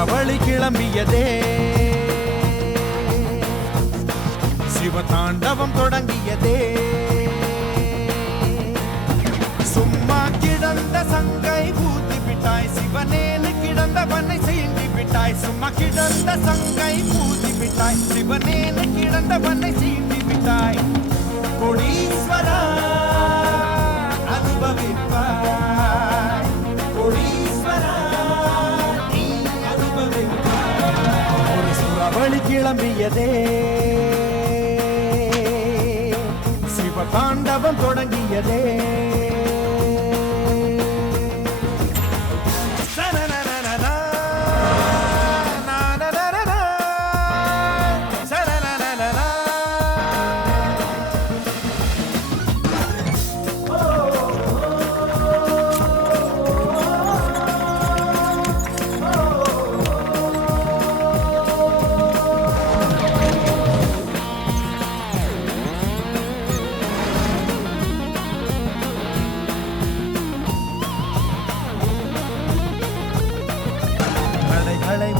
சுரவழி கிளம்பியதே சிவதாண்டவம் தொடங்கியதே சும்மா கிடந்த சங்கை ஊதி விட்டாய் சிவனேனு கிடந்தவனை சீண்டி விட்டாய் சும்மா கிடந்த சங்கை ஊதி விட்டாய் சிவனேனு கிடந்தவனை சீண்டி விட்டாய் கோடீஸ்வரா அனுபவிப்பாய் கோடீஸ்வரா நீ அனுபவிப்பாய் ஒரு சுரவழி கிளம்பியதே சிவதாண்டவம் தொடங்கியதே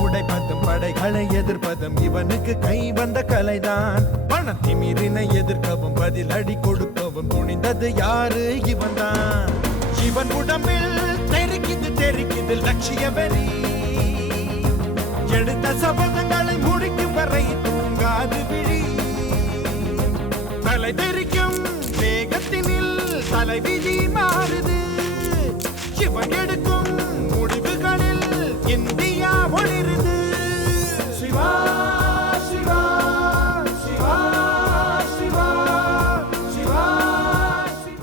உடைப்பதும் படைகளை எதிர்ப்பதும் இவனுக்கு கை வந்த கலைதான் பணத்திமிரினை எதிர்க்கவும் பதில் அடி கொடுக்கவும் துணிந்தது யாரு இவன் தான் இவன் உடம்பில் தெரிக்குது லட்சிய வெறி எடுத்த சபதங்களை முடிக்கும் வரை தூங்காது விழி தலை தெரிக்கும் வேகத்தினில் தலைவிதி மாறுது